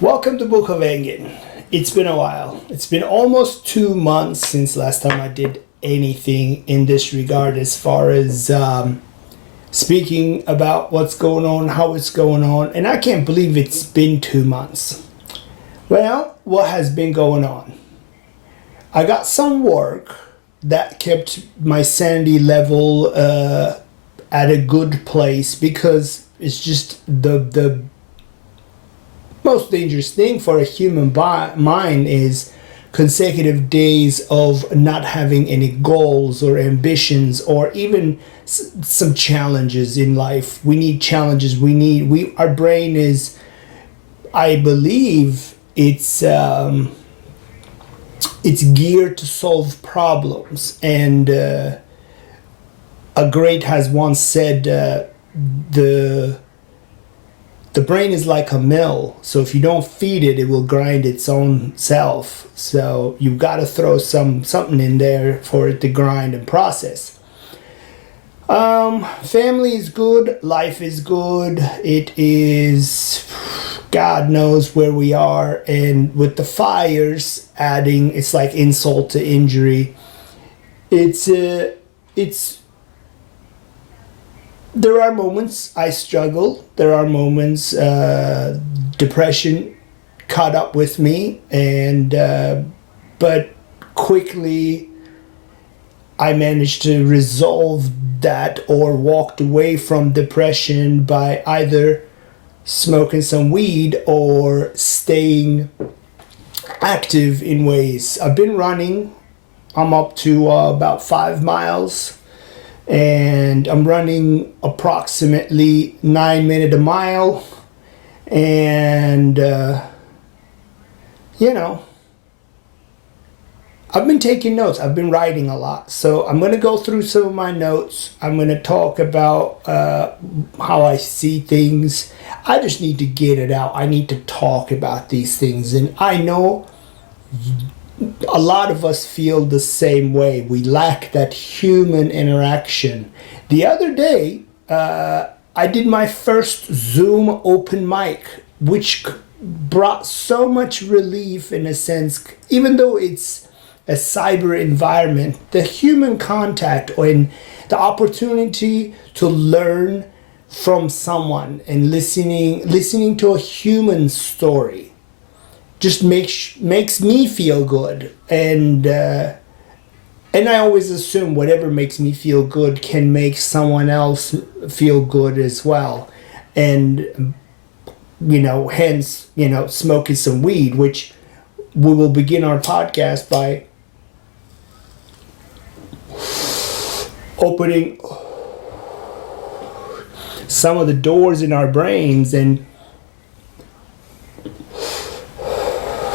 Welcome to Book of Engin. It's been a while. It's been almost 2 months since last time I did anything in this regard as far as speaking about what's going on, how it's going on, and I can't believe it's been 2 months. Well, what has been going on? I got some work that kept my sanity level at a good place because it's just the most dangerous thing for a human mind is consecutive days of not having any goals or ambitions or even some challenges in life. We need challenges. Our brain is, I believe, it's geared to solve problems. And a great has once said, the brain is like a mill, so if you don't feed it, it will grind its own self. So you've got to throw something in there for it to grind and process. Family is good, life is good. It is, God knows where we are, and with the fires adding, it's like insult to injury. There are moments I struggle. There are moments depression caught up with me, and but quickly I managed to resolve that or walked away from depression by either smoking some weed or staying active in ways. I've been running. I'm up to about 5 miles. And I'm running approximately 9 minutes a mile. And, I've been taking notes. I've been writing a lot. So I'm going to go through some of my notes. I'm going to talk about how I see things. I just need to get it out. I need to talk about these things. And I know a lot of us feel the same way. We lack that human interaction. The other day, I did my first Zoom open mic, which brought so much relief in a sense, even though it's a cyber environment, the human contact and the opportunity to learn from someone and listening to a human story just makes me feel good, and I always assume whatever makes me feel good can make someone else feel good as well, and hence smoking some weed, which we will begin our podcast by opening some of the doors in our brains and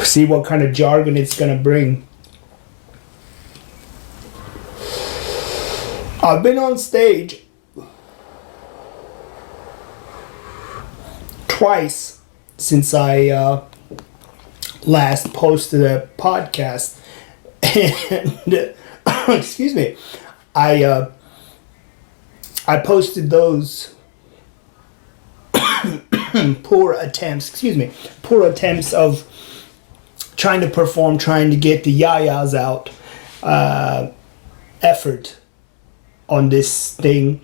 see what kind of jargon it's going to bring. I've been on stage twice since I last posted a podcast, and excuse me, I posted those poor attempts of trying to perform, trying to get the yayas out, effort on this thing.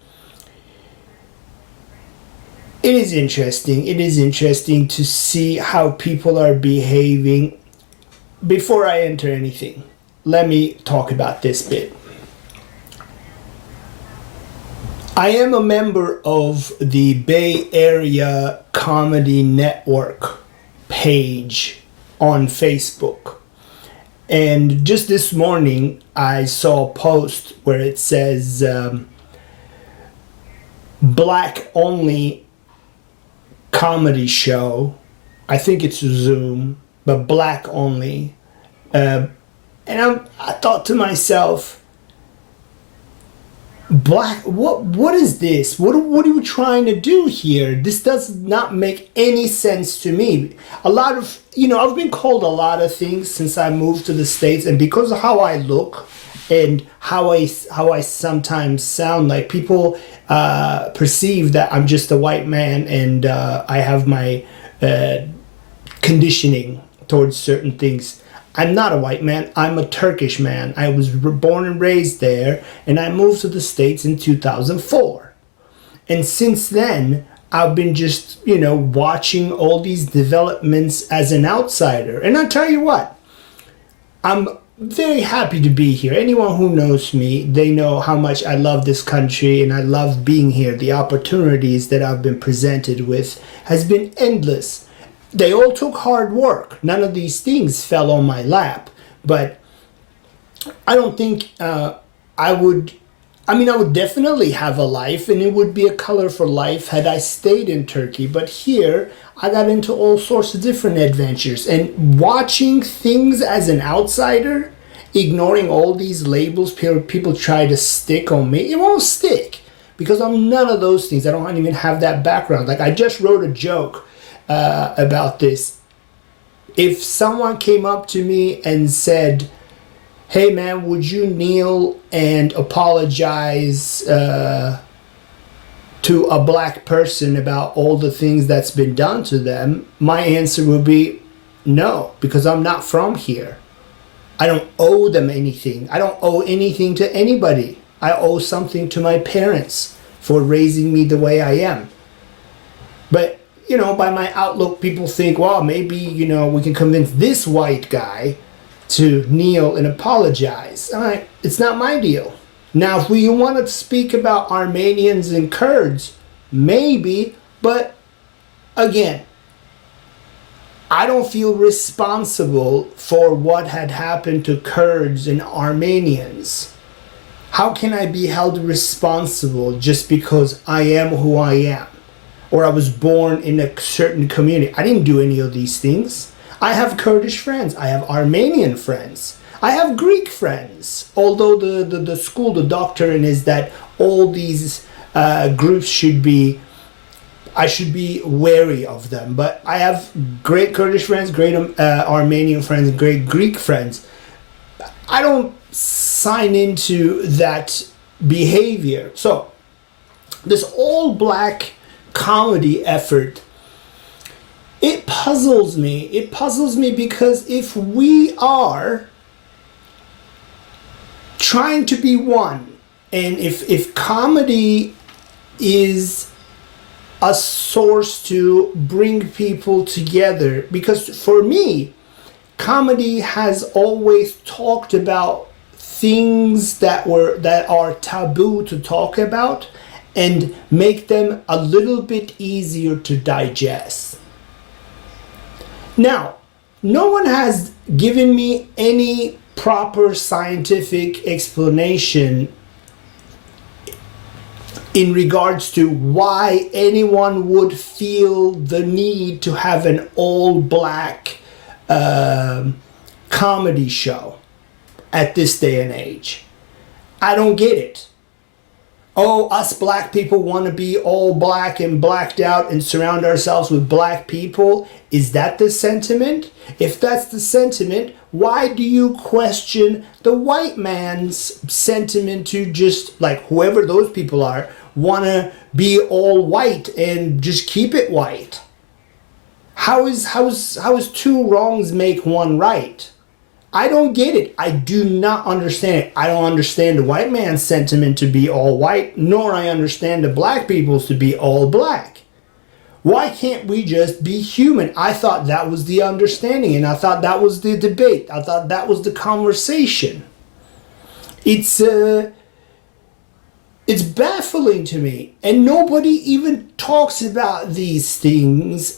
It is interesting to see how people are behaving. Before I enter anything, let me talk about this bit. I am a member of the Bay Area Comedy Network page on Facebook. And just this morning, I saw a post where it says, Black only comedy show. I think it's Zoom, but Black only. And I thought to myself, Black, what is this? What are you trying to do here? This does not make any sense to me. A lot of, I've been called a lot of things since I moved to the States, and because of how I look and how I sometimes sound, like people perceive that I'm just a white man and I have my conditioning towards certain things. I'm not a white man. I'm a Turkish man. I was born and raised there, and I moved to the States in 2004. And since then, I've been just, watching all these developments as an outsider. And I'll tell you what, I'm very happy to be here. Anyone who knows me, they know how much I love this country and I love being here. The opportunities that I've been presented with has been endless. They all took hard work. None of these things fell on my lap. But I don't think I would. I would definitely have a life, and it would be a colorful life had I stayed in Turkey. But here, I got into all sorts of different adventures. And watching things as an outsider, ignoring all these labels people try to stick on me, it won't stick. Because I'm none of those things. I don't even have that background. Like, I just wrote a joke about this. If someone came up to me and said, "Hey man, would you kneel and apologize to a black person about all the things that's been done to them?" My answer would be no, because I'm not from here. I don't owe them anything. I don't owe anything to anybody. I owe something to my parents for raising me the way I am. But, by my outlook, people think, well, maybe, we can convince this white guy to kneel and apologize. All right, it's not my deal. Now, if we want to speak about Armenians and Kurds, maybe, but again, I don't feel responsible for what had happened to Kurds and Armenians. How can I be held responsible just because I am who I am? Or I was born in a certain community. I didn't do any of these things. I have Kurdish friends. I have Armenian friends. I have Greek friends. Although the school, the doctrine is that all these groups I should be wary of them. But I have great Kurdish friends, great Armenian friends, great Greek friends. I don't sign into that behavior. So this all black comedy effort, it puzzles me. It puzzles me because if we are trying to be one, and if comedy is a source to bring people together, because for me, comedy has always talked about things that are taboo to talk about and make them a little bit easier to digest. Now, no one has given me any proper scientific explanation in regards to why anyone would feel the need to have an all-black comedy show at this day and age. I don't get it. Oh, us black people want to be all black and blacked out and surround ourselves with black people. Is that the sentiment? If that's the sentiment, why do you question the white man's sentiment to just, like, whoever those people are, want to be all white and just keep it white? How is two wrongs make one right? I don't get it. I do not understand it. I don't understand the white man's sentiment to be all white, nor I understand the black people's to be all black. Why can't we just be human? I thought that was the understanding, and I thought that was the debate. I thought that was the conversation. It's baffling to me, and nobody even talks about these things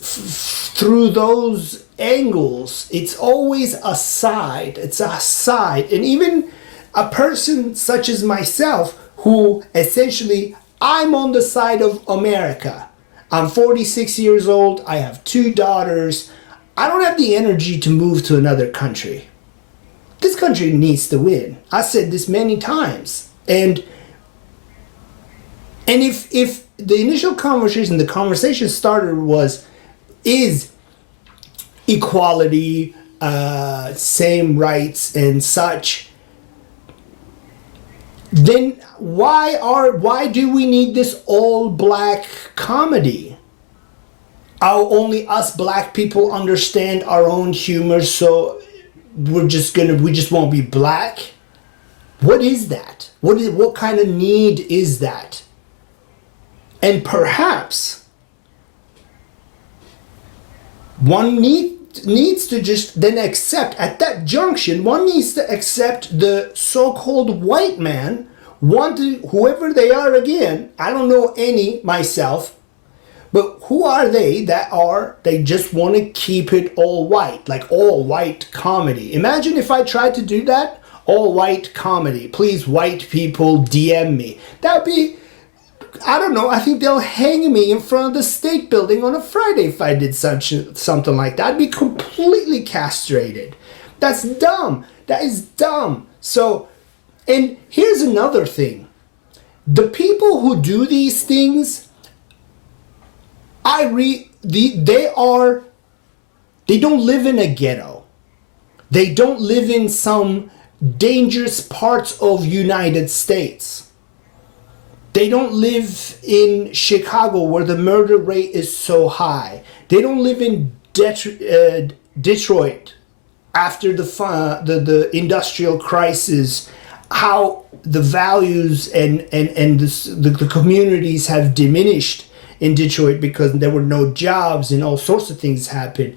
through those angles. It's always a side. It's a side. And even a person such as myself, who essentially, I'm on the side of America. I'm 46 years old. I have 2 daughters. I don't have the energy to move to another country. This country needs to win. I said this many times. And if the initial conversation, the conversation starter is equality, same rights and such, then why do we need this all black comedy? only us black people understand our own humor, so we just won't be black. What is that? What kind of need is that? And perhaps one needs to just then accept, at that junction, one needs to accept the so-called white man, whoever they are again, I don't know any myself, but who are they they just want to keep it all white, like all white comedy. Imagine if I tried to do that, all white comedy. Please, white people, DM me. That'd be, I don't know, I think they'll hang me in front of the state building on a Friday if I did something like that. I'd be completely castrated. That's dumb. That is dumb. So, and here's another thing. The people who do these things, they don't live in a ghetto. They don't live in some dangerous parts of United States. They don't live in Chicago where the murder rate is so high. They don't live in Detroit after the industrial crisis, how the values and the communities have diminished in Detroit because there were no jobs and all sorts of things happened.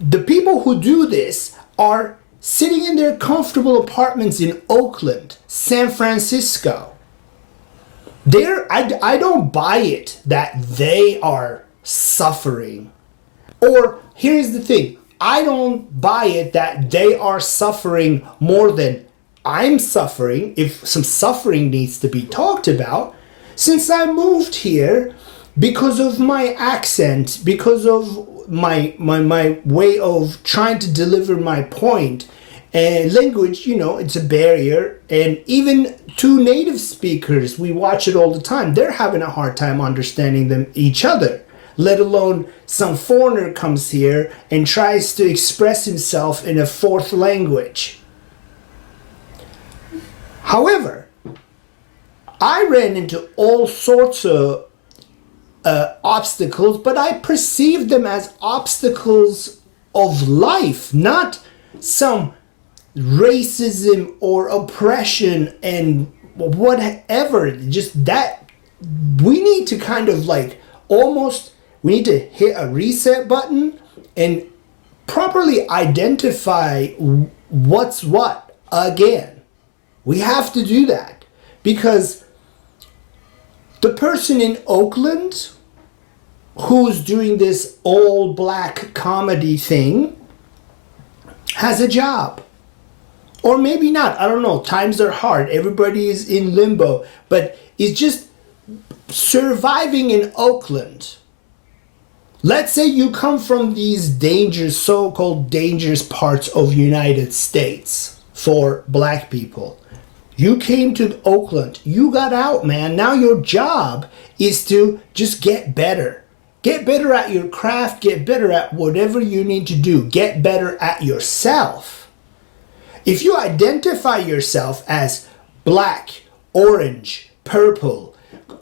The people who do this are sitting in their comfortable apartments in Oakland, San Francisco. I don't buy it that they are suffering. Or here's the thing, I don't buy it that they are suffering more than I'm suffering, if some suffering needs to be talked about. Since I moved here, because of my accent, because of my way of trying to deliver my point, and language, it's a barrier. And even to native speakers, we watch it all the time. They're having a hard time understanding each other, let alone some foreigner comes here and tries to express himself in a fourth language. However, I ran into all sorts of obstacles, but I perceived them as obstacles of life, not some racism or oppression and whatever. Just that we need to kind of we need to hit a reset button and properly identify what's what again. We have to do that, because the person in Oakland who's doing this all black comedy thing has a job. Or maybe not, I don't know, times are hard, everybody is in limbo, but it's just surviving in Oakland. Let's say you come from these dangerous, so-called dangerous parts of United States for black people. You came to Oakland, you got out, man. Now your job is to just get better. Get better at your craft, get better at whatever you need to do. Get better at yourself. If you identify yourself as black, orange, purple,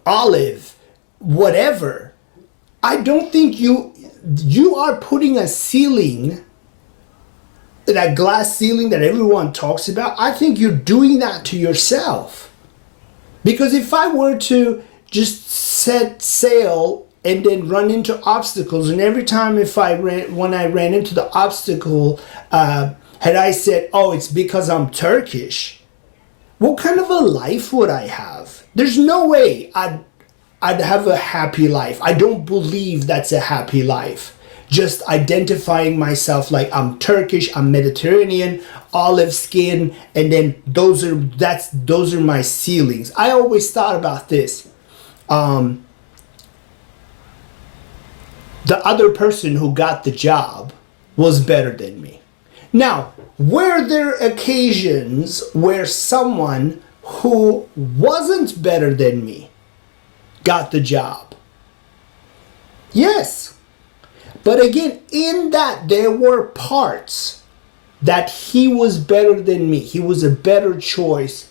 olive, whatever, I don't think you are putting a ceiling, that glass ceiling that everyone talks about. I think you're doing that to yourself. Because if I were to just set sail and then run into obstacles, and every time when I ran into the obstacle, had I said, oh, it's because I'm Turkish, what kind of a life would I have? There's no way I'd have a happy life. I don't believe that's a happy life. Just identifying myself like I'm Turkish, I'm Mediterranean, olive skin, and then those are my ceilings. I always thought about this. The other person who got the job was better than me. Now, were there occasions where someone who wasn't better than me got the job? Yes. But again, in that there were parts that he was better than me. He was a better choice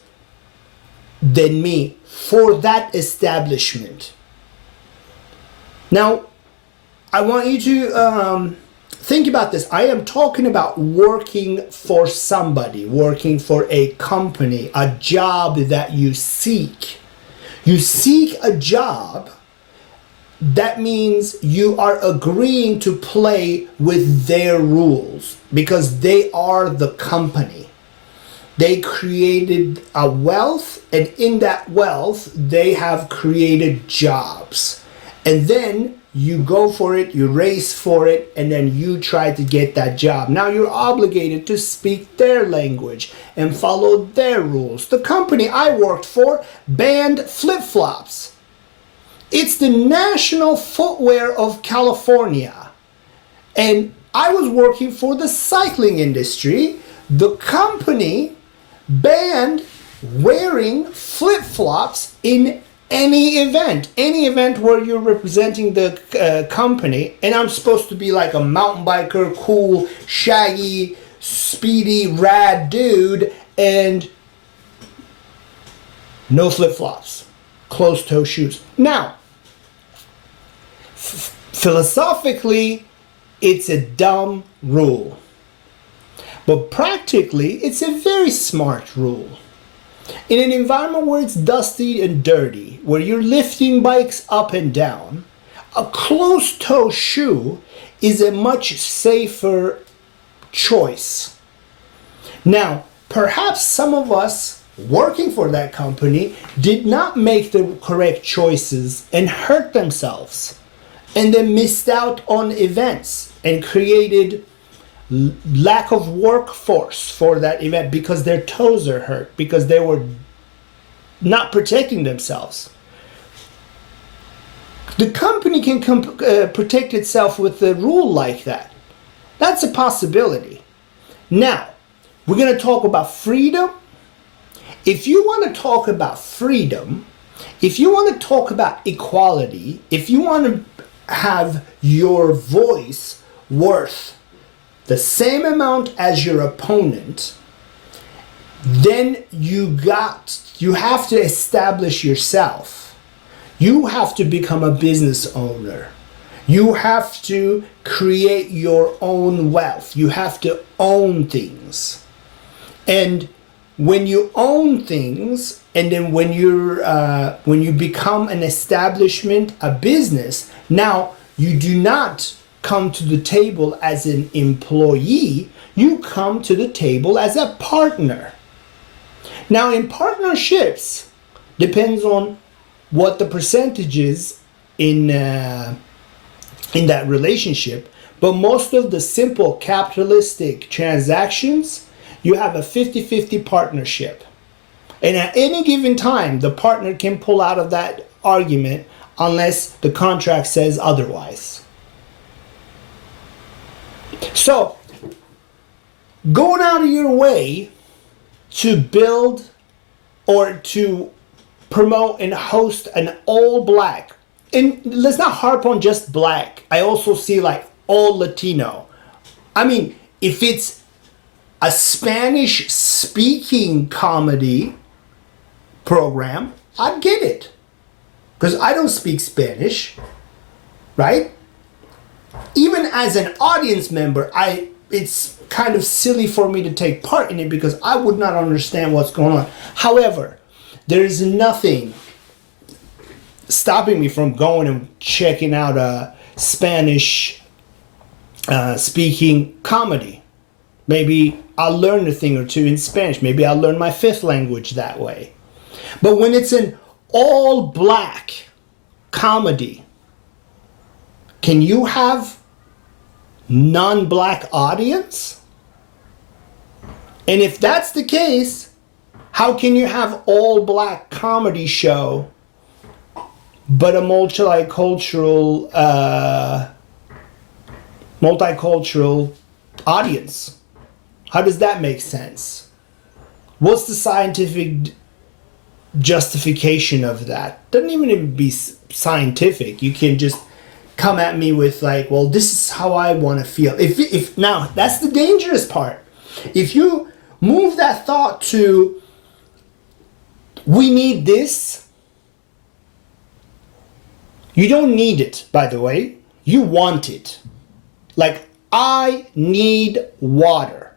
than me for that establishment. Now, I want you to think about this. I am talking about working for somebody, working for a company, a job that you seek. You seek a job. That means you are agreeing to play with their rules because they are the company. They created a wealth, and in that wealth, they have created jobs. And then you go for it, you race for it, and then you try to get that job. Now you're obligated to speak their language and follow their rules. The company I worked for banned flip-flops. It's the national footwear of California. And I was working for the cycling industry. The company banned wearing flip-flops in any event where you're representing the company, and I'm supposed to be like a mountain biker, cool, shaggy, speedy, rad dude, and no flip-flops, closed-toe shoes. Now, philosophically, it's a dumb rule. But practically, it's a very smart rule. In an environment where it's dusty and dirty, where you're lifting bikes up and down, a closed-toe shoe is a much safer choice. Now, perhaps some of us working for that company did not make the correct choices and hurt themselves, and then missed out on events and created lack of workforce for that event because their toes are hurt, because they were not protecting themselves. The company can protect itself with a rule like that. That's a possibility. Now, we're going to talk about freedom. If you want to talk about freedom, if you want to talk about equality, if you want to have your voice worth the same amount as your opponent, then you have to establish yourself. You have to become a business owner. You have to create your own wealth. You have to own things. And when you own things, and then when you become an establishment, a business, now you do not come to the table as an employee, you come to the table as a partner. Now in partnerships, depends on what the percentage is in that relationship, but most of the simple capitalistic transactions, you have a 50-50 partnership. And at any given time, the partner can pull out of that argument unless the contract says otherwise. So, going out of your way to build or to promote and host an all black, and let's not harp on just black, I also see like all Latino. I mean, if it's a Spanish speaking comedy program, I get it. Because I don't speak Spanish, right? Even as an audience member, it's kind of silly for me to take part in it because I would not understand what's going on. However, there is nothing stopping me from going and checking out a Spanish speaking comedy. Maybe I'll learn a thing or two in Spanish. Maybe I'll learn my fifth language that way. But when it's an all black comedy, can you have non-black audience? And if that's the case, how can you have all black comedy show but a multicultural audience? How does that make sense? What's the scientific justification of that? Doesn't even be scientific. You can just come at me with like, well, this is how I want to feel. If now that's the dangerous part. If you move that thought to, we need this. You don't need it, by the way. You want it. Like, I need water.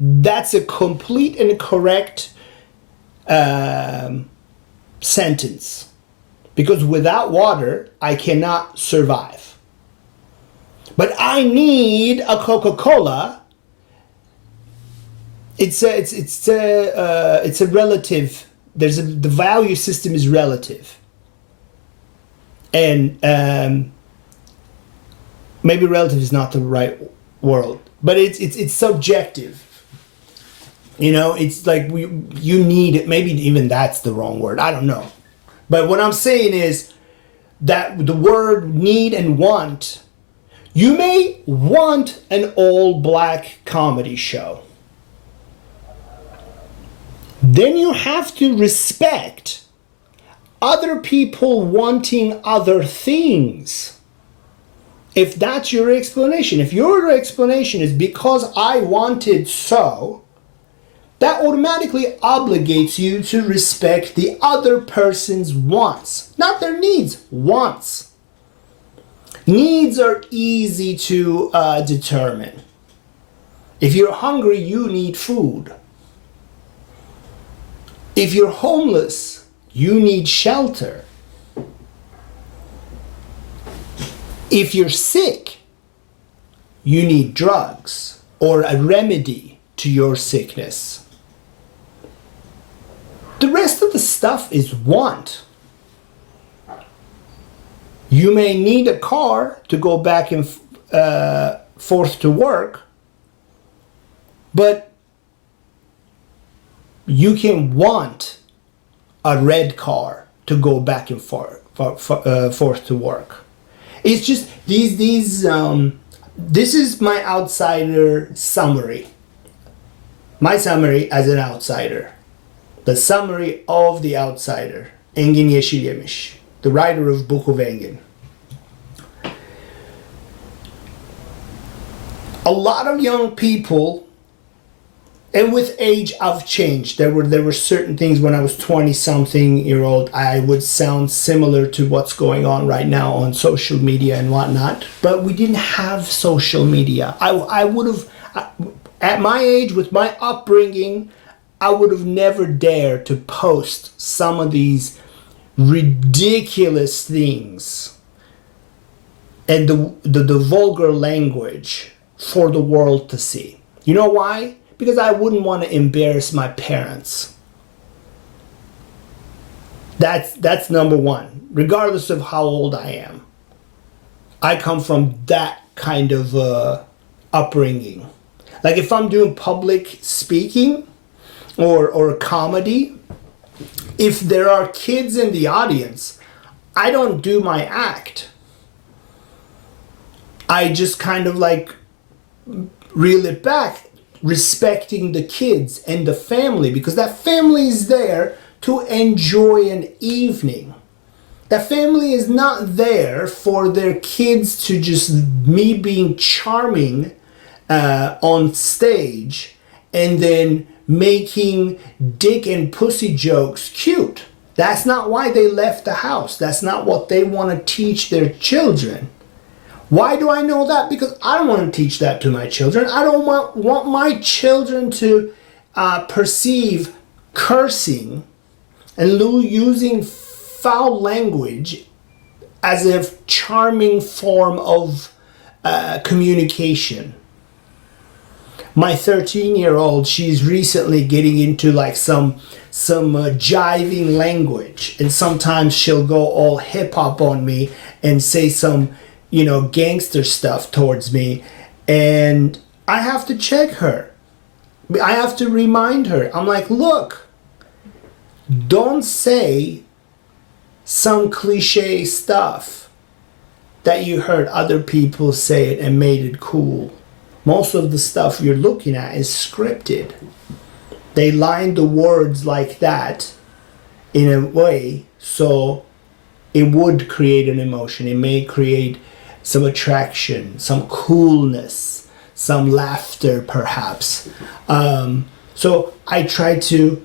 That's a complete and correct sentence. Because without water, I cannot survive. But I need a Coca-Cola. It's a relative. The value system is relative. And maybe relative is not the right word, but it's subjective. You know, it's like you need it. Maybe even that's the wrong word. I don't know. But what I'm saying is that the word need and want, you may want an all-black comedy show. Then you have to respect other people wanting other things. If that's your explanation, if your explanation is because I wanted so, that automatically obligates you to respect the other person's wants, not their needs, wants. Needs are easy to determine. If you're hungry, you need food. If you're homeless, you need shelter. If you're sick, you need drugs or a remedy to your sickness. The rest of the stuff is want. You may need a car to go back and forth to work, but you can want a red car to go back and forth to work. It's just these. This is my outsider summary. My summary as an outsider. The summary of the outsider. Engin Yeşilyemiş, the writer of Book of Engin. A lot of young people, and with age I've changed. There were certain things when I was 20-something-year-old I would sound similar to what's going on right now on social media and whatnot. But we didn't have social media. I would have, at my age, with my upbringing, I would have never dared to post some of these ridiculous things and the vulgar language for the world to see. You know why? Because I wouldn't want to embarrass my parents. That's number one, regardless of how old I am. I come from that kind of upbringing. Like if I'm doing public speaking or comedy, if there are kids in the audience, I don't do my act. I just kind of like reel it back, respecting the kids and the family, because that family is there to enjoy an evening. That family is not there for their kids to just me being charming on stage and then making dick and pussy jokes cute. That's not why they left the house. That's not what they want to teach their children. Why do I know that? Because I don't want to teach that to my children. I don't want my children to perceive cursing and using foul language as a charming form of communication. My 13-year-old, she's recently getting into like some jiving language, and sometimes she'll go all hip hop on me and say some, gangster stuff towards me, and I have to check her. I have to remind her. I'm like, look, don't say some cliche stuff that you heard other people say it and made it cool. Most of the stuff you're looking at is scripted. They line the words like that in a way so it would create an emotion. It may create some attraction, some coolness, some laughter perhaps. So I try to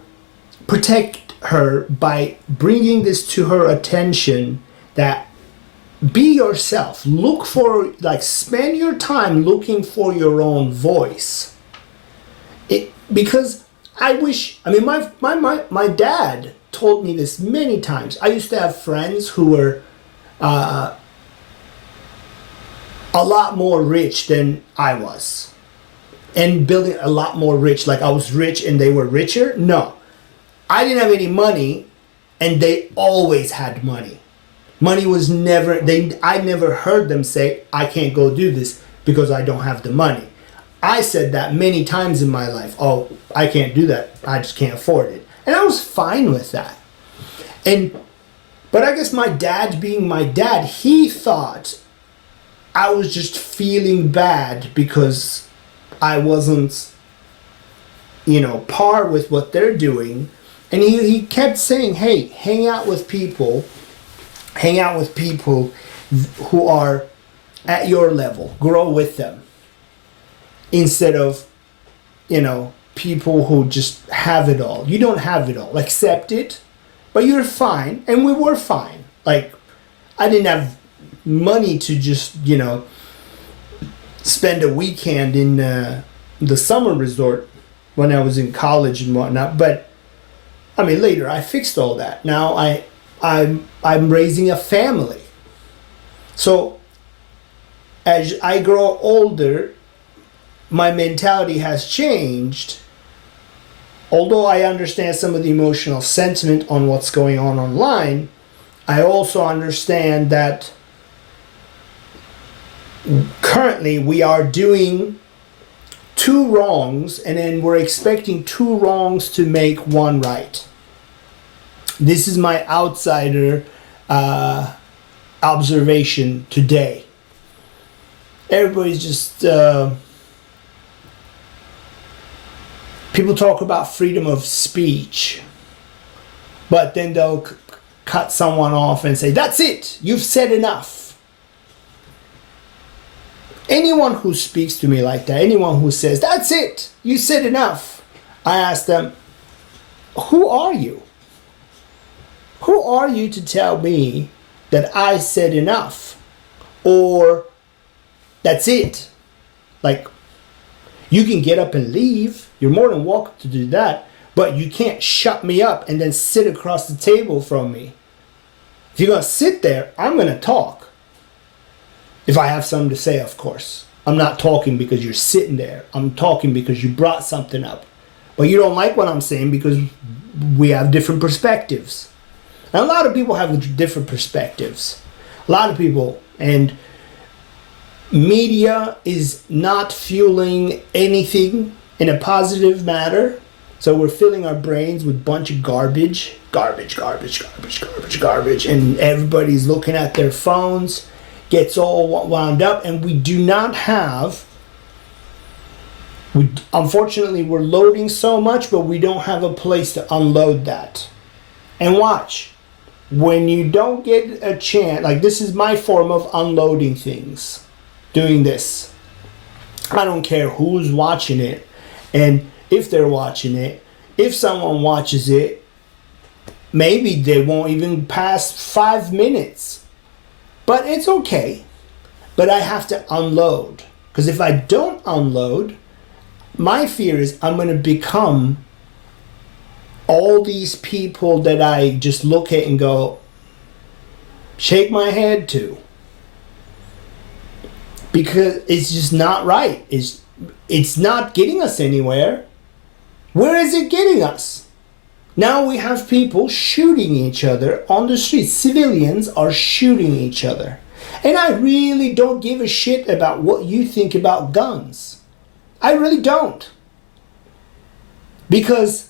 protect her by bringing this to her attention that be yourself. Look for, like, spend your time looking for your own voice. Because I wish, I mean, my dad told me this many times. I used to have friends who were a lot more rich than I was, and building a lot more rich. Like, I was rich and they were richer. No, I didn't have any money and they always had money. Money was never, I never heard them say, I can't go do this because I don't have the money. I said that many times in my life. Oh, I can't do that. I just can't afford it. And I was fine with that. But I guess my dad, being my dad, he thought I was just feeling bad because I wasn't, par with what they're doing. And he kept saying, hey, hang out with people who are at your level, grow with them, instead of, people who just have it all. You don't have it all. Accept it, but you're fine. And we were fine. Like, I didn't have money to just, spend a weekend in the summer resort when I was in college and whatnot. But I mean, later I fixed all that. Now I'm raising a family. So as I grow older, my mentality has changed. Although I understand some of the emotional sentiment on what's going on online, I also understand that currently we are doing two wrongs and then we're expecting two wrongs to make one right. This is my outsider observation today. Everybody's just people talk about freedom of speech, but then they'll cut someone off and say, that's it, you've said enough. Anyone who speaks to me like that, anyone who says, that's it, you said enough, I ask them, who are you? Who are you to tell me that I said enough? Or that's it? Like, you can get up and leave. You're more than welcome to do that. But you can't shut me up and then sit across the table from me. If you're going to sit there, I'm going to talk. If I have something to say, of course. I'm not talking because you're sitting there. I'm talking because you brought something up. But you don't like what I'm saying because we have different perspectives. And a lot of people have different perspectives. A lot of people. And media is not fueling anything in a positive manner. So we're filling our brains with a bunch of garbage. Garbage. And everybody's looking at their phones. Gets all wound up. And we do not have... unfortunately, we're loading so much, but we don't have a place to unload that. And watch. When you don't get a chance... like, this is my form of unloading things. Doing this. I don't care who's watching it. And if they're watching it, if someone watches it, maybe they won't even pass 5 minutes. But it's okay. But I have to unload. Because if I don't unload, my fear is I'm going to become all these people that I just look at and go, shake my head to. Because it's just not right. It's not getting us anywhere. Where is it getting us? Now we have people shooting each other on the streets. Civilians are shooting each other. And I really don't give a shit about what you think about guns. I really don't. Because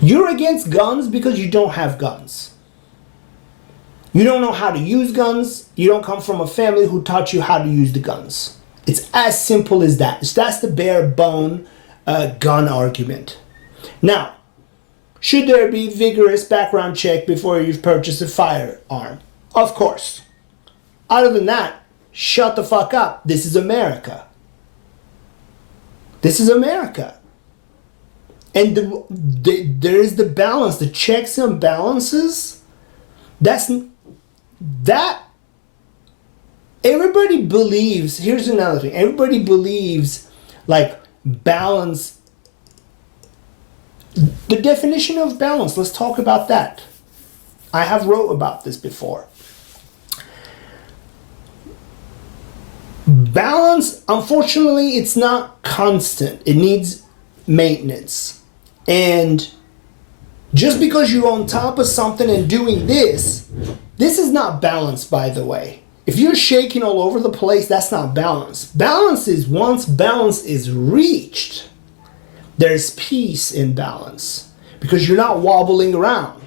you're against guns because you don't have guns. You don't know how to use guns. You don't come from a family who taught you how to use the guns. It's as simple as that. That's the bare bone gun argument. Now, should there be vigorous background check before you've purchased a firearm? Of course. Other than that, shut the fuck up. This is America. This is America. And there is the balance, the checks and balances That's that. Everybody believes. Here's another thing. Everybody believes like balance. The definition of balance. Let's talk about that. I have wrote about this before. Balance, unfortunately, it's not constant. It needs maintenance. And just because you're on top of something and doing this is not balance, by the way. If you're shaking all over the place, that's not balance. Balance is once balance is reached, there's peace in balance because you're not wobbling around.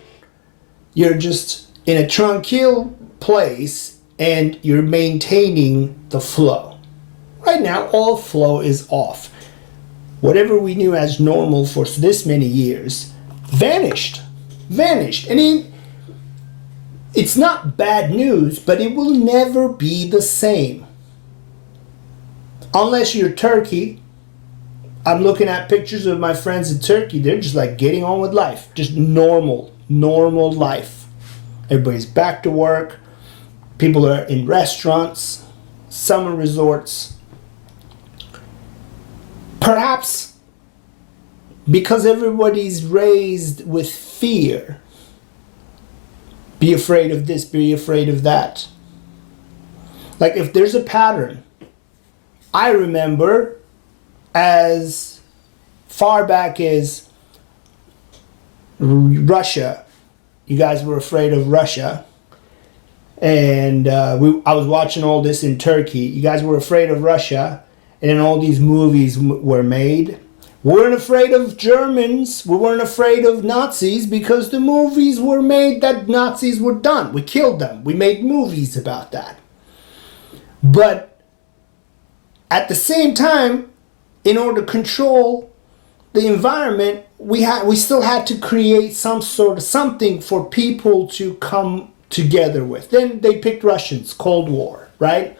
You're just in a tranquil place and you're maintaining the flow. Right now, all flow is off. Whatever we knew as normal for this many years vanished. And it's not bad news, but it will never be the same. Unless you're Turkey. I'm looking at pictures of my friends in Turkey. They're just like getting on with life. Just normal life. Everybody's back to work. People are in restaurants, summer resorts. Perhaps because everybody's raised with fear. Be afraid of this, be afraid of that. Like if there's a pattern, I remember as far back as Russia, you guys were afraid of Russia. And I was watching all this in Turkey. You guys were afraid of Russia. And then all these movies were made. We weren't afraid of Germans. We weren't afraid of Nazis because the movies were made that Nazis were done. We killed them. We made movies about that. But at the same time, in order to control the environment, we still had to create some sort of something for people to come together with. Then they picked Russians, Cold War, right?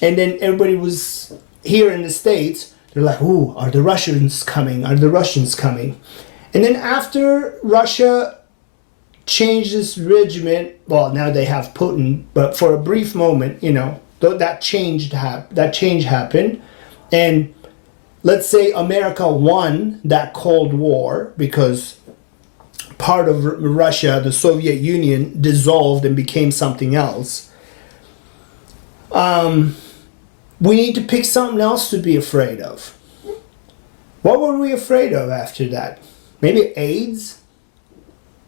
And then everybody was here in the States. They're like, ooh, are the Russians coming? Are the Russians coming? And then after Russia changed its regime, well, now they have Putin, but for a brief moment, that change happened. And let's say America won that Cold War because part of Russia, the Soviet Union, dissolved and became something else. We need to pick something else to be afraid of. What were we afraid of after that? Maybe AIDS?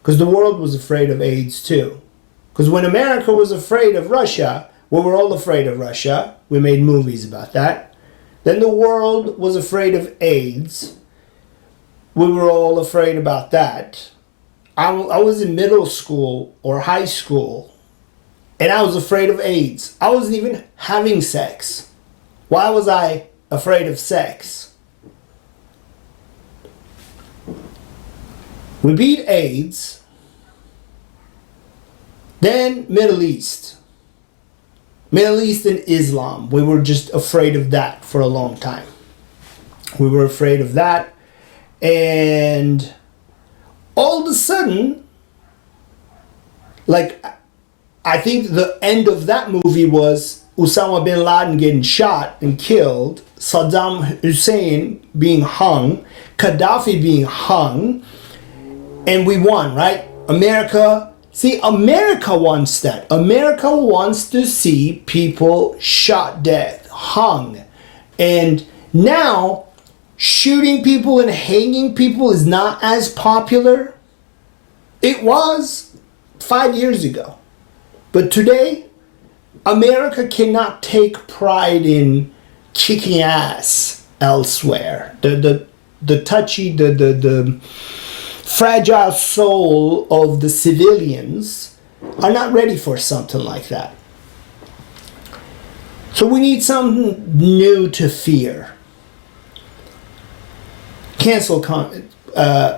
Because the world was afraid of AIDS too. Because when America was afraid of Russia, we were all afraid of Russia. We made movies about that. Then the world was afraid of AIDS. We were all afraid about that. I was in middle school or high school and I was afraid of AIDS. I wasn't even having sex. Why was I afraid of sex? We beat AIDS. Then Middle East. Middle East and Islam. We were just afraid of that for a long time. We were afraid of that. And all of a sudden, like, I think the end of that movie was Osama bin Laden getting shot and killed, Saddam Hussein being hung, Gaddafi being hung, and we won, right? America wants that. America wants to see people shot dead, hung. And now, shooting people and hanging people is not as popular. It was 5 years ago. But today, America cannot take pride in kicking ass elsewhere. The fragile soul of the civilians are not ready for something like that. So we need something new to fear.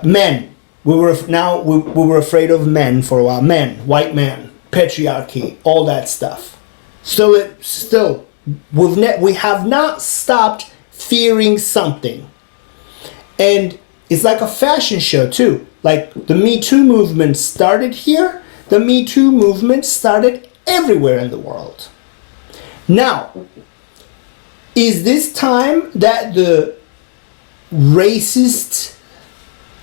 Men. We were afraid of men for a while. Men, white men, patriarchy, all that stuff. Still, we have not stopped fearing something. And it's like a fashion show too. Like the Me Too movement started here, The Me Too movement started everywhere in the world. Now, is this time that the racist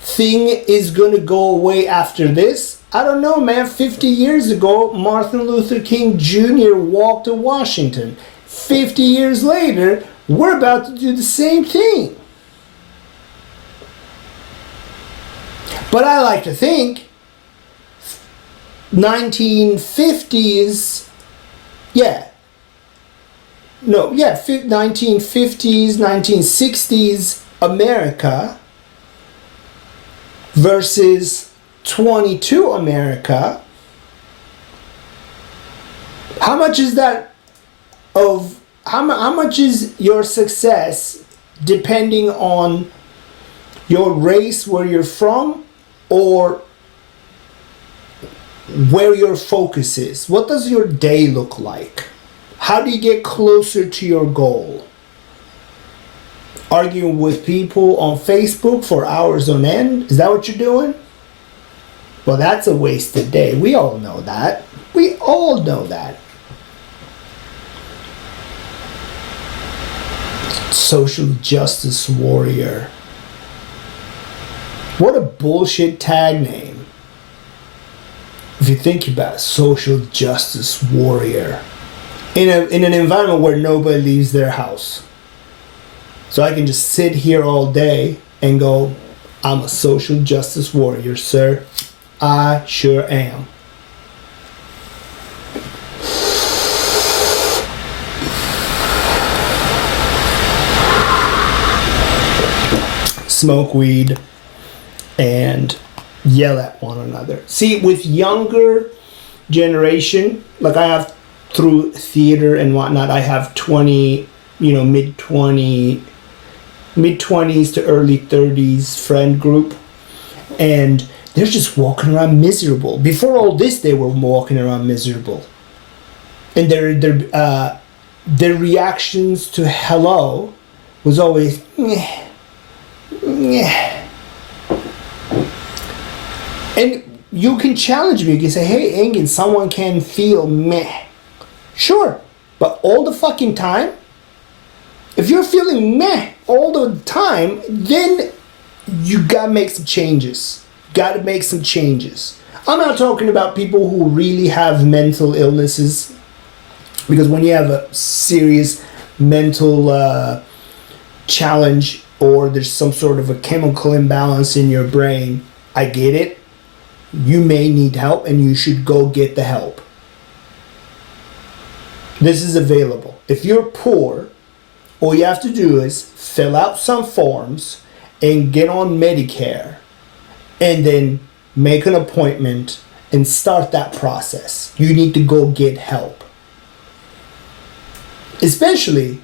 thing is going to go away after this? I don't know, man. 50 years ago, Martin Luther King Jr. walked to Washington. 50 years later, we're about to do the same thing. But I like to think 1950s, 1950s, 1960s America versus 22 America. How much is that of, how much is your success depending on your race, where you're from, or where your focus is? What does your day look like? How do you get closer to your goal? Arguing with people on Facebook for hours on end? Is that what you're doing? Well, that's a wasted day. We all know that. We all know that. Social justice warrior. What a bullshit tag name. If you think about it, social justice warrior. In an environment where nobody leaves their house. So I can just sit here all day and go, I'm a social justice warrior, sir. I sure am. Smoke weed and yell at one another. See, with younger generation, like I have through theater and whatnot, I have mid-20s to early 30s friend group, and they're just walking around miserable. Before all this, they were walking around miserable, and their reactions to hello was always meh, meh. And you can challenge me. You can say, hey, Engin, someone can feel meh. Sure, but all the fucking time? If you're feeling meh all the time, then you gotta make some changes. Gotta make some changes. I'm not talking about people who really have mental illnesses, because when you have a serious mental challenge, or there's some sort of a chemical imbalance in your brain, I get it. You may need help, and you should go get the help. This is available. If you're poor, all you have to do is fill out some forms and get on Medicare, and then make an appointment and start that process. You need to go get help. Especially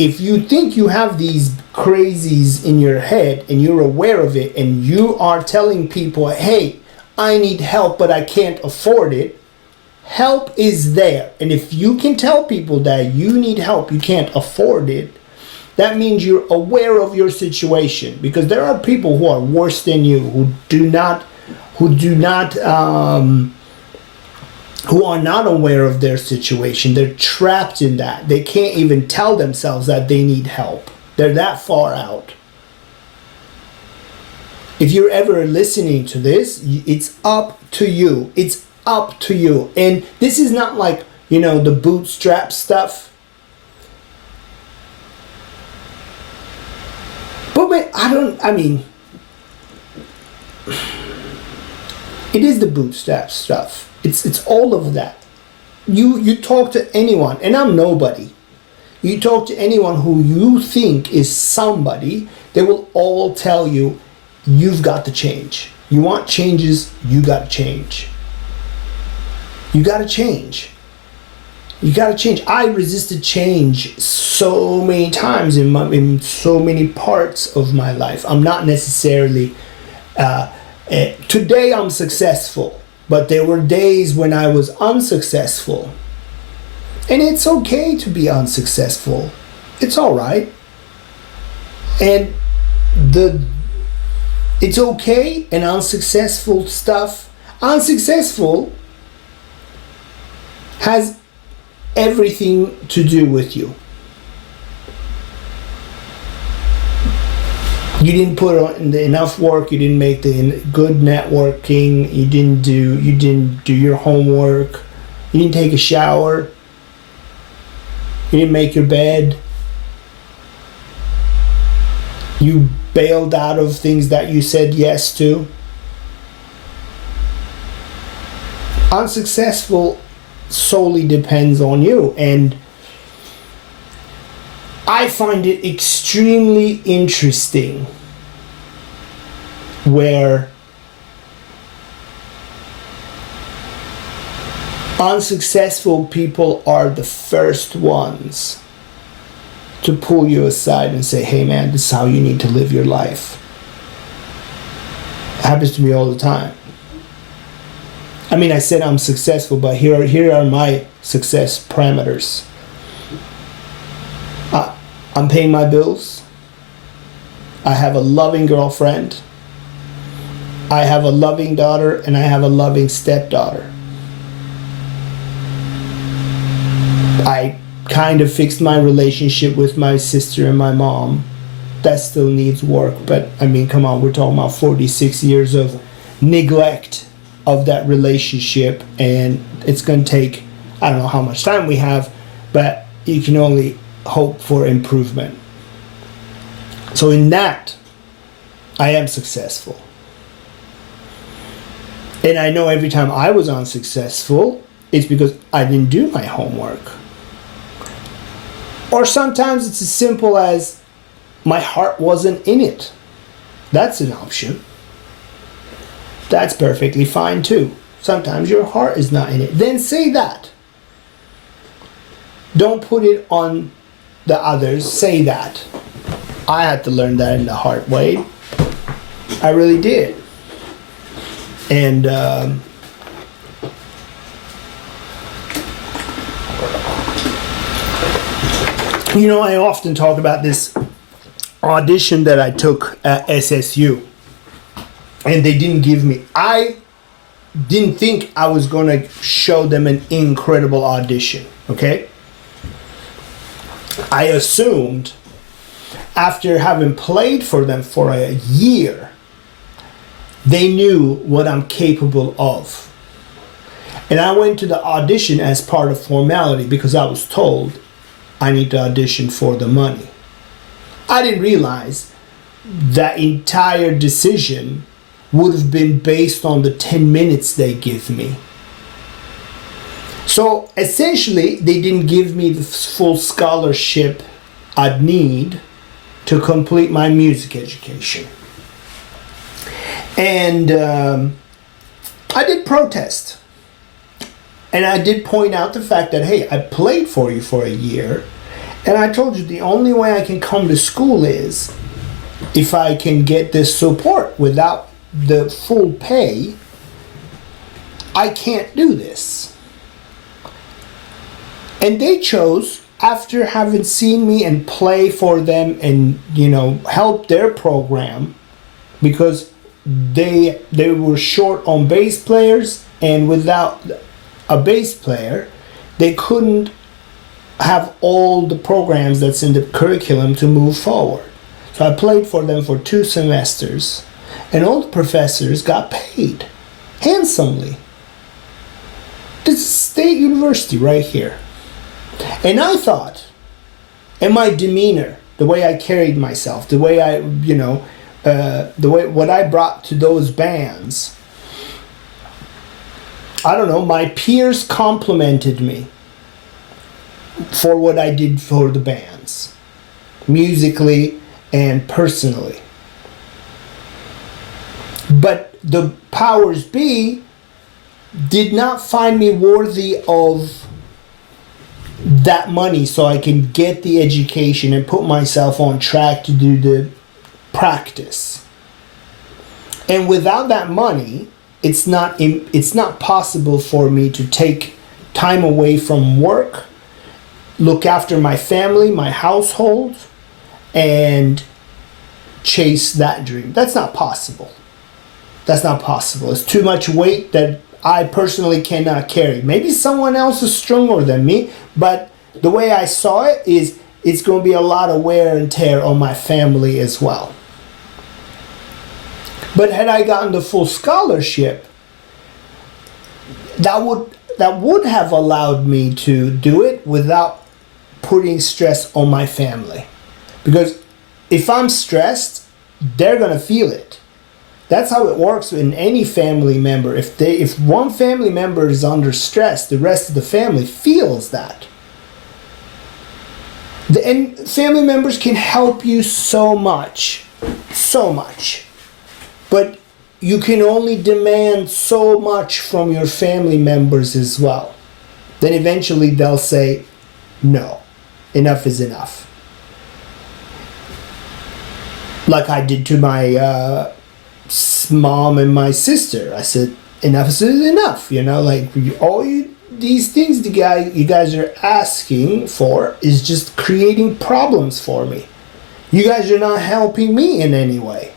if you think you have these crazies in your head and you're aware of it, and you are telling people, hey, I need help but I can't afford it. Help is there. And if you can tell people that you need help, you can't afford it, that means you're aware of your situation. Because there are people who are worse than you, who are not aware of their situation. They're trapped in that. They can't even tell themselves that they need help. They're that far out. If you're ever listening to this, it's up to you. It's up to you. And this is not like, the bootstrap stuff. But it is the bootstrap stuff. It's all of that. You talk to anyone, and I'm nobody. You talk to anyone who you think is somebody, they will all tell you, you've got to change. You want changes, you got to change. You got to change. You got to change. I resisted change so many times in so many parts of my life. I'm not necessarily... today I'm successful, but there were days when I was unsuccessful. And it's okay to be unsuccessful. It's all right. And it's okay, and unsuccessful stuff. Unsuccessful has everything to do with you. You didn't put in enough work. You didn't make the good networking. You didn't do your homework. You didn't take a shower. You didn't make your bed. You bailed out of things that you said yes to. Unsuccessful solely depends on you, and I find it extremely interesting where unsuccessful people are the first ones to pull you aside and say, hey man, this is how you need to live your life. It happens to me all the time. I mean, I said I'm successful, but here are my success parameters. I'm paying my bills. I have a loving girlfriend. I have a loving daughter, and I have a loving stepdaughter. I kind of fixed my relationship with my sister and my mom. That still needs work, but I mean, come on, we're talking about 46 years of neglect of that relationship, and it's going to take, I don't know how much time we have, but you can only hope for improvement. So in that, I am successful. And I know every time I was unsuccessful, it's because I didn't do my homework. Or sometimes it's as simple as my heart wasn't in it. That's an option. That's perfectly fine too. Sometimes your heart is not in it. Then say that. Don't put it on the others. Say that. I had to learn that in the hard way. I really did. And you know, I often talk about this audition that I took at SSU. And they didn't give me, I didn't think I was going to show them an incredible audition, okay? I assumed after having played for them for a year, they knew what I'm capable of. And I went to the audition as part of formality because I was told I need to audition for the money. I didn't realize that entire decision would have been based on the 10 minutes they give me. So essentially, they didn't give me the full scholarship I'd need to complete my music education. And I did protest. And I did point out the fact that, hey, I played for you for a year. And I told you the only way I can come to school is if I can get this support. Without the full pay, I can't do this. And they chose, after having seen me and play for them and, you know, help their program, because they were short on bass players, and without a bass player, they couldn't have all the programs that's in the curriculum to move forward. So I played for them for 2 semesters. And all the professors got paid handsomely. This is State University right here. And I thought, and my demeanor, the way I carried myself, the way I, you know, what I brought to those bands, I don't know, my peers complimented me for what I did for the bands, musically and personally. But the powers be did not find me worthy of that money so I can get the education and put myself on track to do the practice. And without that money, it's not possible for me to take time away from work, look after my family, my household, and chase that dream. That's not possible. That's not possible. It's too much weight that I personally cannot carry. Maybe someone else is stronger than me, but the way I saw it is it's going to be a lot of wear and tear on my family as well. But had I gotten the full scholarship, that would have allowed me to do it without putting stress on my family. Because if I'm stressed, they're going to feel it. That's how it works in any family member. If one family member is under stress, the rest of the family feels that. And family members can help you so much. But you can only demand so much from your family members as well. Then eventually they'll say, no, enough is enough. Like I did to my mom and my sister. I said, enough is enough. These things you guys are asking for is just creating problems for me. You guys are not helping me in any way.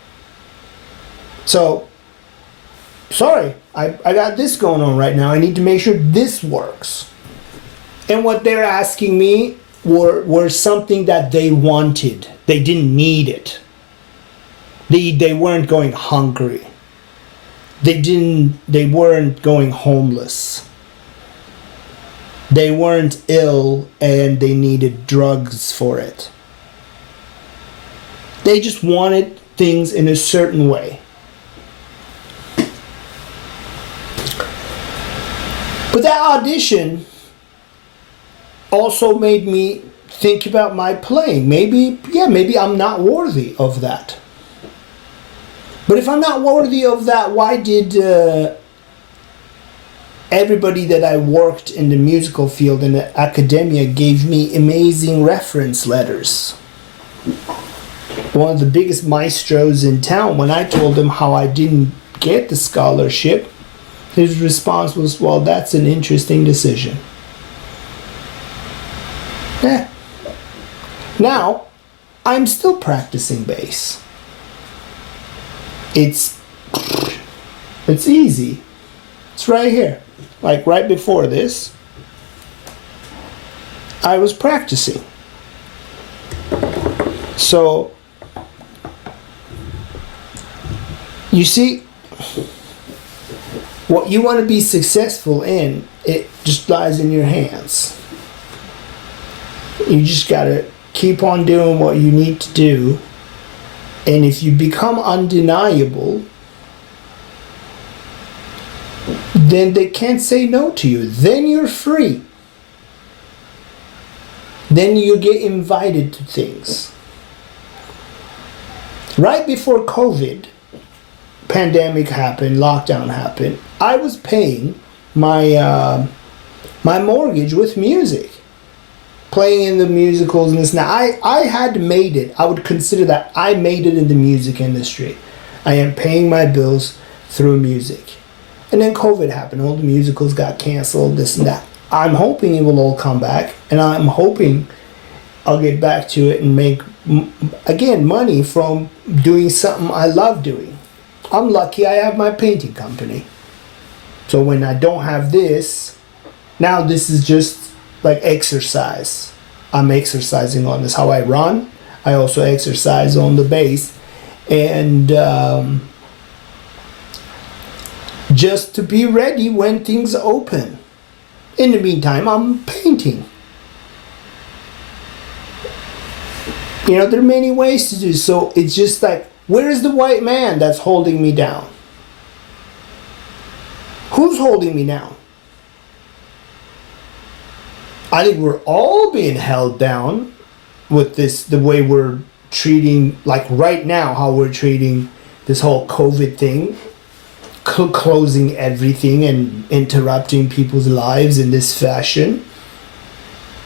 So, sorry, I got this going on right now. I need to make sure this works. And what they're asking me were something that they wanted. They didn't need it. They weren't going hungry. They weren't going homeless. They weren't ill and they needed drugs for it. They just wanted things in a certain way. But that audition also made me think about my playing. Maybe I'm not worthy of that. But if I'm not worthy of that, why did everybody that I worked in the musical field in the academia gave me amazing reference letters? One of the biggest maestros in town, when I told him how I didn't get the scholarship, his response was, well, that's an interesting decision. Now, I'm still practicing bass. It's easy. It's right here. Like right before this, I was practicing. So, you see, what you want to be successful in, it just lies in your hands. You just gotta keep on doing what you need to do. And if you become undeniable, then they can't say no to you. Then you're free. Then you get invited to things. Right before COVID, pandemic happened, lockdown happened, I was paying my my mortgage with music. Playing in the musicals and this. Now, I had made it. I would consider that I made it in the music industry. I am paying my bills through music. And then COVID happened. All the musicals got canceled, this and that. I'm hoping it will all come back. And I'm hoping I'll get back to it and make, again, money from doing something I love doing. I'm lucky I have my painting company. So when I don't have this, now this is just like exercise. I'm exercising on this. How I run, I also exercise on the bass. And just to be ready when things open. In the meantime, I'm painting. There are many ways to do so. It's just like, where is the white man that's holding me down? Who's holding me down? I think we're all being held down with this, the way we're treating, like right now, how we're treating this whole COVID thing, closing everything and interrupting people's lives in this fashion.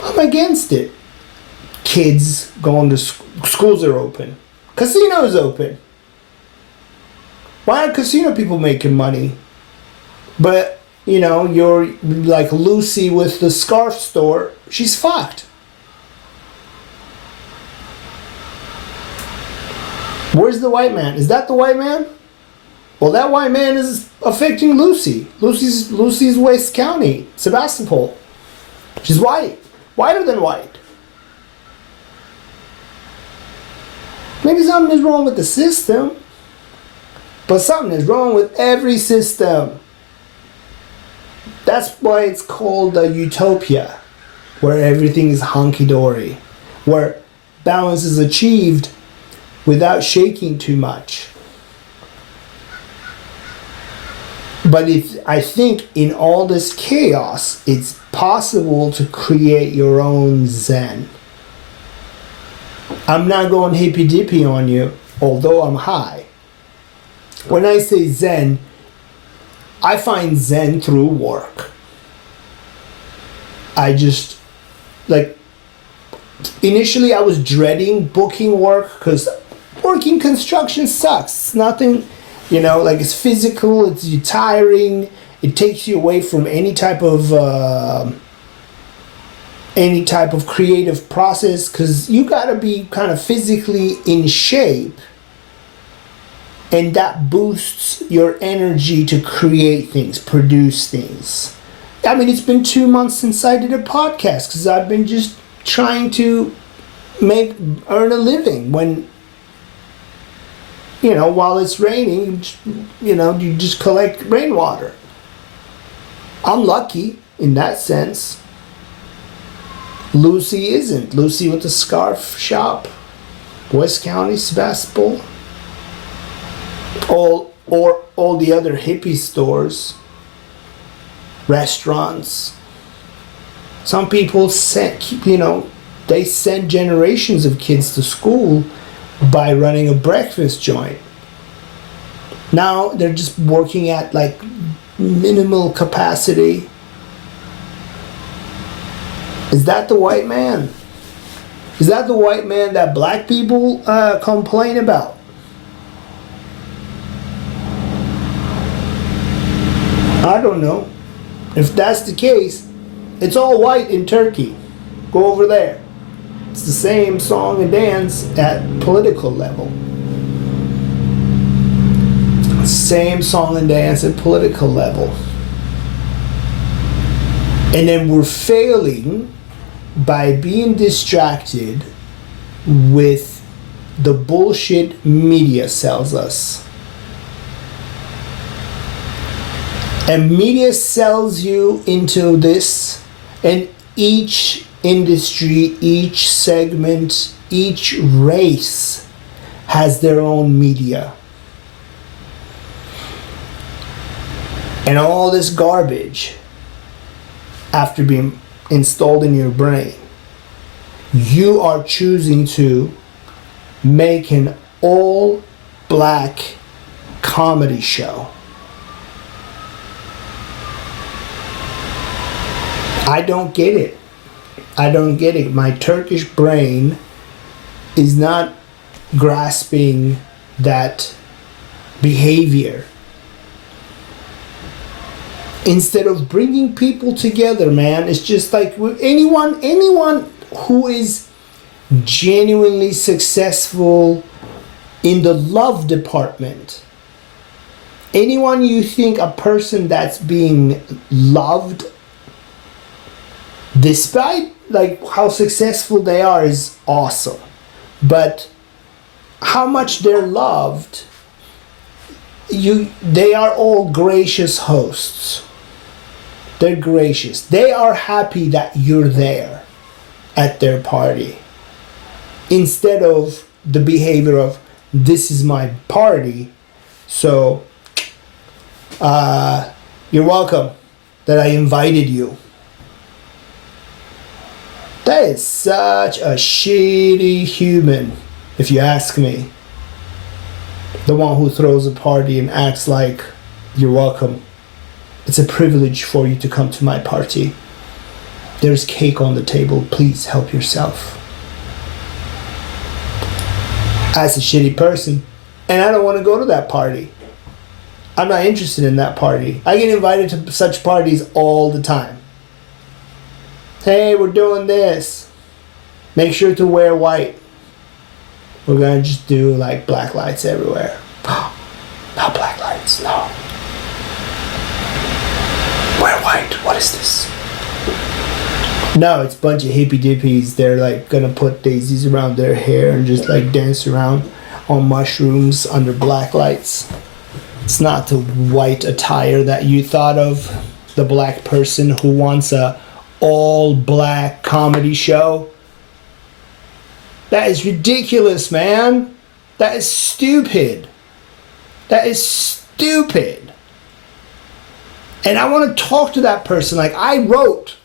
I'm against it. Kids going to schools are open. Casinos open. Why aren't casino people making money? But you're like Lucy with the scarf store. She's fucked. Where's the white man? Is that the white man? Well, that white man is affecting Lucy. Lucy's West County, Sebastopol. She's white. Whiter than white. Maybe something is wrong with the system. But something is wrong with every system. That's why it's called a utopia. Where everything is hunky-dory. Where balance is achieved without shaking too much. But I think in all this chaos, it's possible to create your own Zen. I'm not going hippy-dippy on you, although I'm high. When I say Zen, I find Zen through work. I just, initially I was dreading booking work because working construction sucks. It's nothing... it's physical, it's tiring, it takes you away from any type of creative process because you gotta be kind of physically in shape, and that boosts your energy to create things, produce things. I mean, it's been 2 months since I did a podcast because I've been just trying to earn a living when... while it's raining, you just collect rainwater. I'm lucky in that sense. Lucy isn't. Lucy with the scarf shop, West County, Sebastopol. All the other hippie stores, restaurants. Some people they send generations of kids to school by running a breakfast joint. Now they're just working at minimal capacity. Is that the white man? Is that the white man that black people complain about? I don't know. If that's the case, it's all white in Turkey. Go over there. It's the same song and dance at political level. Same song and dance at political level. And then we're failing by being distracted with the bullshit media sells us. And media sells you into this, and each industry, each segment, each race has their own media. And all this garbage, after being installed in your brain, you are choosing to make an all-black comedy show. I don't get it. I don't get it. My Turkish brain is not grasping that behavior. Instead of bringing people together, man, it's just like anyone who is genuinely successful in the love department, anyone you think a person that's being loved, despite how successful they are, is awesome. But how much they're loved, they are all gracious hosts. They're gracious. They are happy that you're there at their party. Instead of the behavior of, this is my party, so you're welcome that I invited you. That is such a shitty human, if you ask me. The one who throws a party and acts like you're welcome. It's a privilege for you to come to my party. There's cake on the table. Please help yourself. That's a shitty person. And I don't want to go to that party. I'm not interested in that party. I get invited to such parties all the time. Hey, we're doing this. Make sure to wear white. We're going to just do black lights everywhere. Not black lights. this? No. We're white. What is this? No, it's a bunch of hippie dippies. They're like gonna put daisies around their hair and just like dance around on mushrooms under black lights. It's not the white attire that you thought of. The black person who wants a all black comedy show. That is ridiculous, man. That is stupid. That is stupid. And I want to talk to that person. Like, I wrote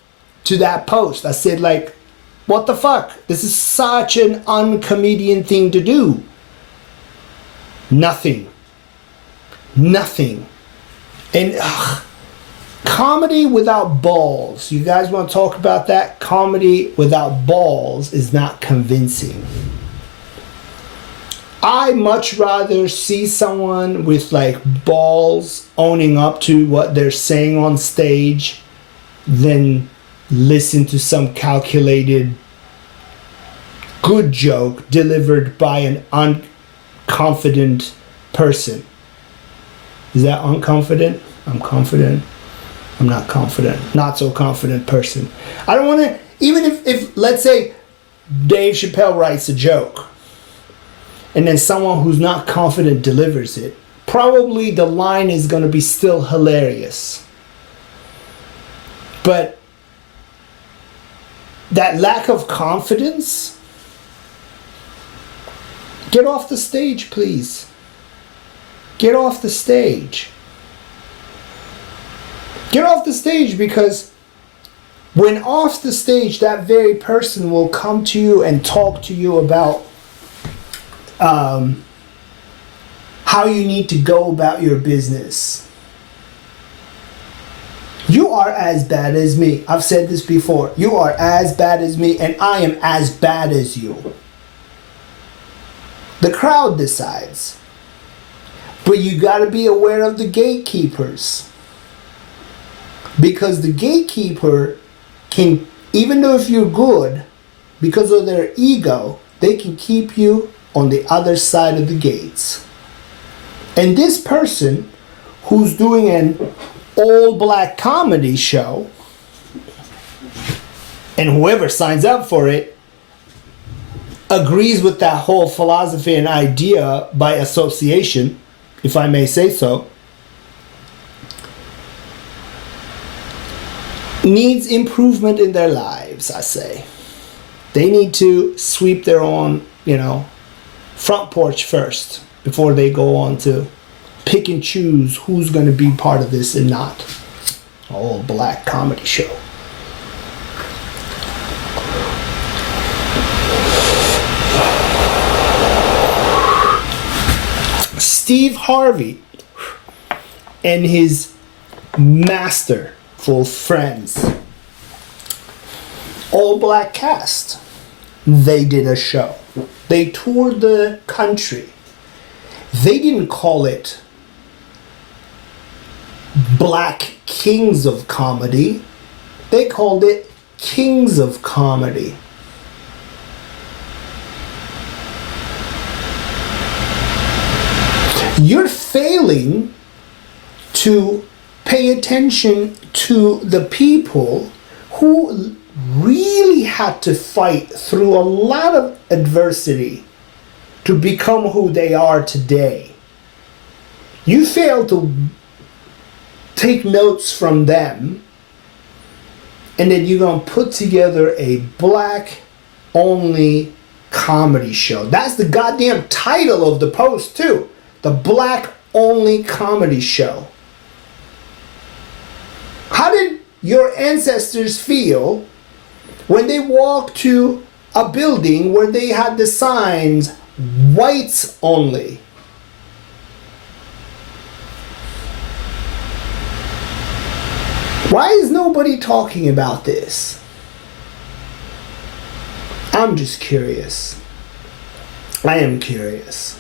to that post. I said, like, what the fuck? This is such an uncomedian thing to do. Nothing. And comedy without balls. You guys want to talk about that? Comedy without balls is not convincing. I much rather see someone with like balls owning up to what they're saying on stage than listen to some calculated good joke delivered by an unconfident person. Is that unconfident? I'm confident. I'm not confident. Not so confident person. I don't want to, even if let's say Dave Chappelle writes a joke and then someone who's not confident delivers it, probably the line is going to be still hilarious. But that lack of confidence, get off the stage, please. Get off the stage. Get off the stage, because when off the stage, that very person will come to you and talk to you about how you need to go about your business. You are as bad as me. I've said this before. You are as bad as me, and I am as bad as you. The crowd decides. But you got to be aware of the gatekeepers. Because the gatekeeper can, even though if you're good, because of their ego, they can keep you on the other side of the gates. And this person who's doing an all black comedy show, and whoever signs up for it agrees with that whole philosophy and idea by association, if I may say so, needs improvement in their lives, I say. They need to sweep their own, front porch first before they go on to pick and choose who's going to be part of this and not. All black comedy show. Steve Harvey and his masterful friends, all black cast, they did a show. They toured the country. They didn't call it Black Kings of Comedy. They called it Kings of Comedy. You're failing to pay attention to the people who really had to fight through a lot of adversity to become who they are today. You fail to take notes from them, and then you're going to put together a black only comedy show. That's the goddamn title of the post too. The Black Only Comedy Show. How did your ancestors feel when they walked to a building where they had the signs, whites only? Why is nobody talking about this? I'm just curious. I am curious.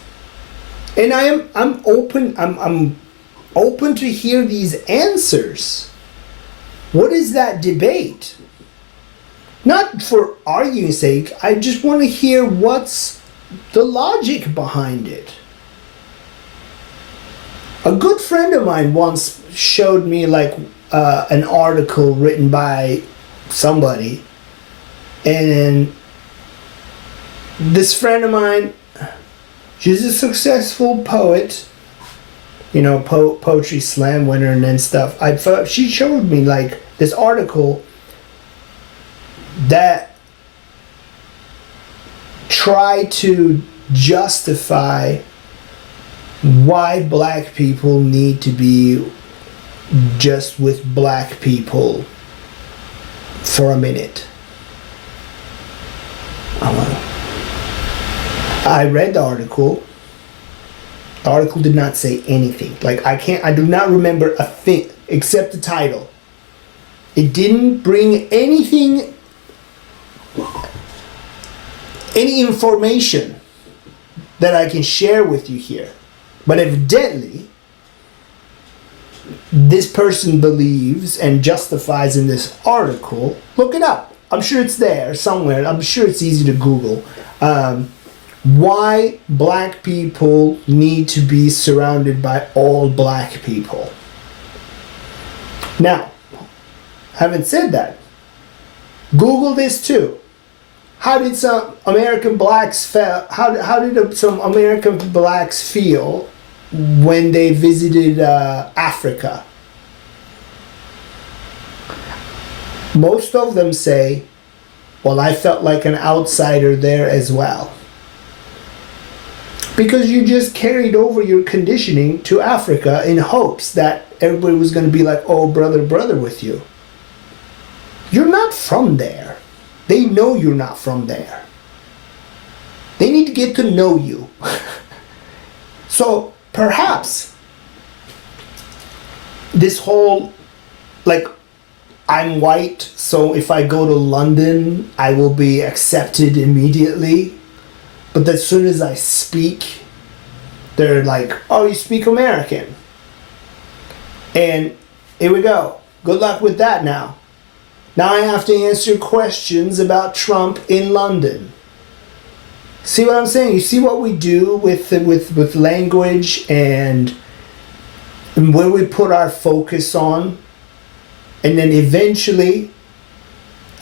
And I'm open to hear these answers. What is that debate? Not for arguing's sake, I just want to hear what's the logic behind it. A good friend of mine once showed me like an article written by somebody, and this friend of mine, she's a successful poet, you know, poetry slam winner and then stuff. She showed me like this article that tried to justify why black people need to be just with black people for a minute. I read the article. The article did not say anything. Like I do not remember a thing except the title. It didn't bring anything, any information that I can share with you here. But evidently, this person believes and justifies in this article. Look it up. I'm sure it's there somewhere. I'm sure it's easy to Google. Why black people need to be surrounded by all black people. Now, having said that, Google this too. How did some American blacks some American blacks feel when they visited Africa? Most of them say, well, I felt like an outsider there as well. Because you just carried over your conditioning to Africa in hopes that everybody was going to be like, oh, brother with you. You're not from there. They know you're not from there. They need to get to know you. So perhaps this whole, like, I'm white, so if I go to London, I will be accepted immediately. But as soon as I speak, they're like, oh, you speak American. And here we go. Good luck with that now. Now I have to answer questions about Trump in London. See what I'm saying? You see what we do with language and where we put our focus on? And then eventually,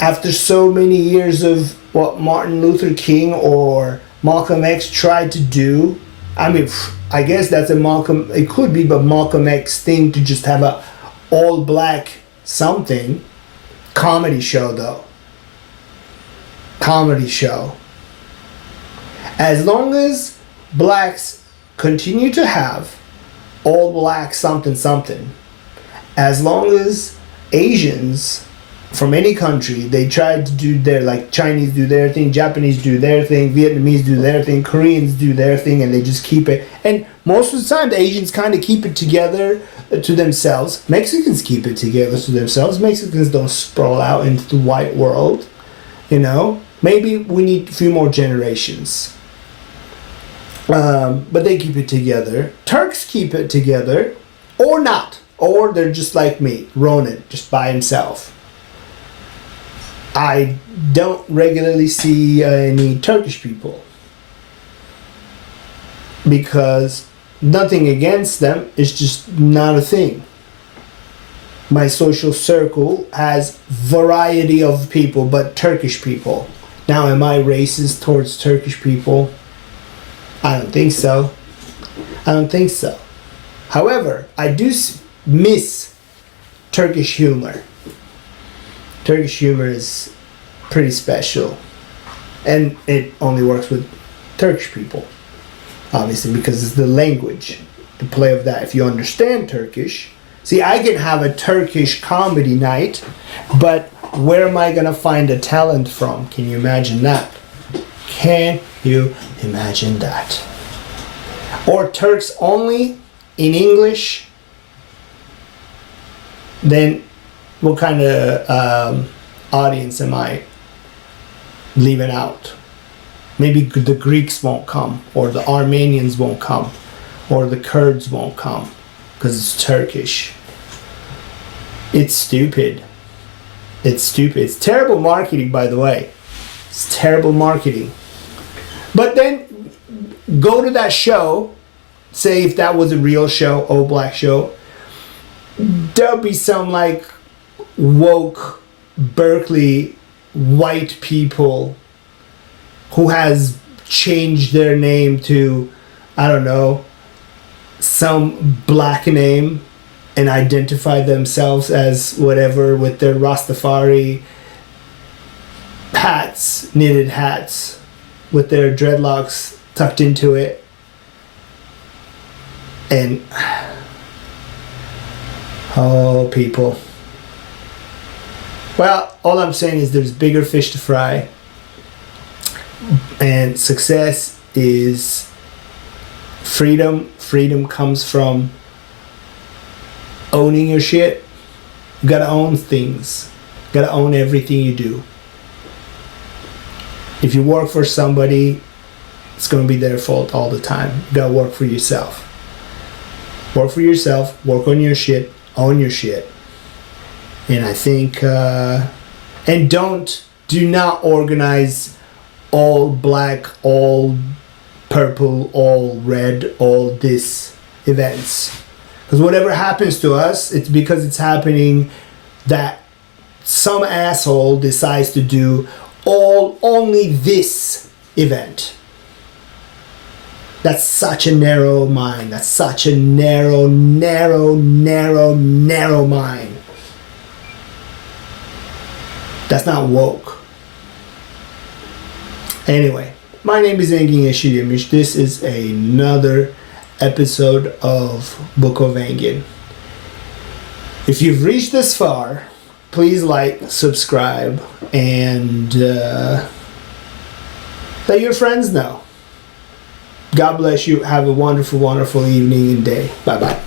after so many years of what Martin Luther King or Malcolm X tried to do, I mean, I guess that's it could be, but Malcolm X thing to just have a all black something. Comedy show though. Comedy show. As long as blacks continue to have all black something something, as long as Asians from any country, they tried to do their, like Chinese do their thing, Japanese do their thing, Vietnamese do their thing, Koreans do their thing, and they just keep it. And most of the time, the Asians kind of keep it together to themselves. Mexicans keep it together to themselves. Mexicans don't sprawl out into the white world, you know. Maybe we need a few more generations. But they keep it together. Turks keep it together, or not. Or they're just like me, Ronan, just by himself. I don't regularly see any Turkish people because nothing against them, it's just not a thing. My social circle has variety of people, but Turkish people. Now, am I racist towards Turkish people? I don't think so. I don't think so. However, I do miss Turkish humor. Turkish humor is pretty special, and it only works with Turkish people, obviously, because it's the language, the play of that. If you understand Turkish, see, I can have a Turkish comedy night, but where am I gonna find a talent from? Can you imagine that? Can you imagine that? Or Turks only in English, then what kind of audience am I leaving out? Maybe the Greeks won't come, or the Armenians won't come, or the Kurds won't come, because it's Turkish. It's stupid. It's stupid. It's terrible marketing, by the way. It's terrible marketing. But then go to that show say if that was a real show, All Black show, there'll be some like woke Berkeley white people who has changed their name to, I don't know, some black name and identify themselves as whatever with their Rastafari hats, knitted hats, with their dreadlocks tucked into it. And oh, people. Well, all I'm saying is there's bigger fish to fry. And success is freedom. Freedom comes from owning your shit. You gotta own things. You gotta own everything you do. If you work for somebody, it's gonna be their fault all the time. You gotta work for yourself. Work for yourself, work on your shit, own your shit. And I think, and do not organize all black, all purple, all red, all this events. Because whatever happens to us, it's because it's happening that some asshole decides to do only this event. That's such a narrow mind. That's such a narrow mind. That's not woke. Anyway, my name is Engin Yeşilyemir. This is another episode of Book of Engin. If you've reached this far, please like, subscribe, and let your friends know. God bless you. Have a wonderful, wonderful evening and day. Bye-bye.